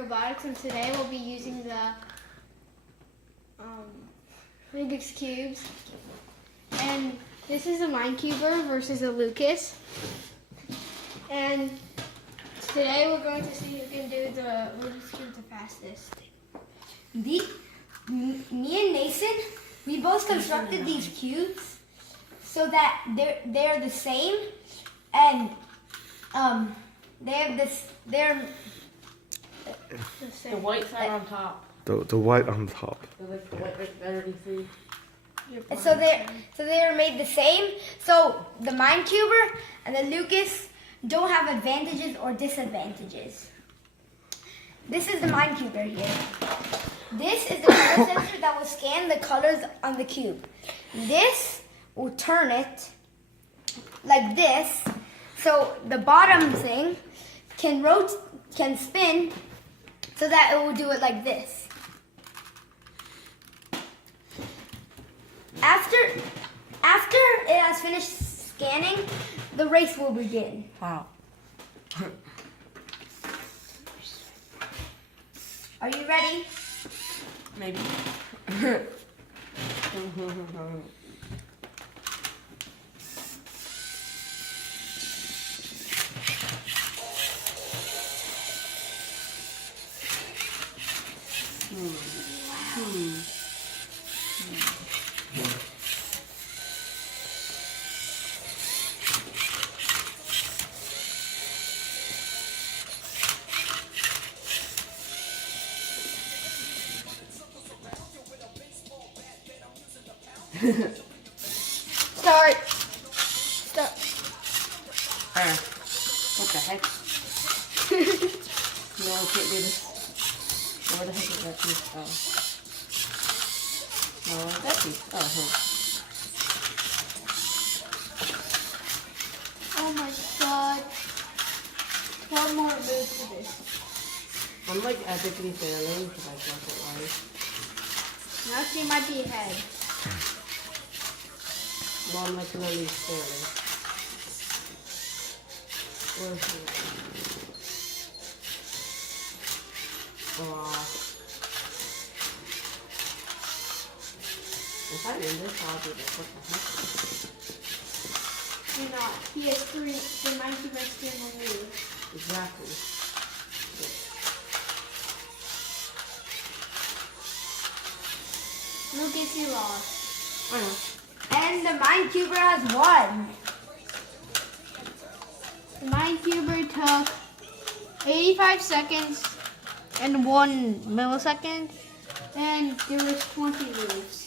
Robotics, and today we'll be using the Rubik's Cubes. And this is a Minecuber versus a Lucas. And today we're going to see who can do the Rubik's Cube the fastest. Me and Mason, we both constructed these cubes so that they're the same, and they're the white side on top. The white on top. The white right there, you see? So they're made the same. So the Minecuber and the Lucas don't have advantages or disadvantages. This is the Minecuber here. This is the color sensor that will scan the colors on the cube. This will turn it like this, so the bottom thing can spin, so that it will do it like this. After it has finished scanning, the race will begin. Wow. Are you ready? Maybe. Start. What the heck? No, I can't do this. Where the heck is that piece? Oh. No, that piece. Oh, Oh my god. 12 more moves to this. I'm like epically failing because I felt it right. Now she might be ahead. Well, I'm like literally failing. Where's she? If I win this, I'll do this. What the heck? You're not. He has three. The Minecuber has 3 more moves. Exactly. Lucas, you lost. I know. And the Minecuber has won. The Minecuber took 85 seconds and 1 millisecond, and there was 20 moves.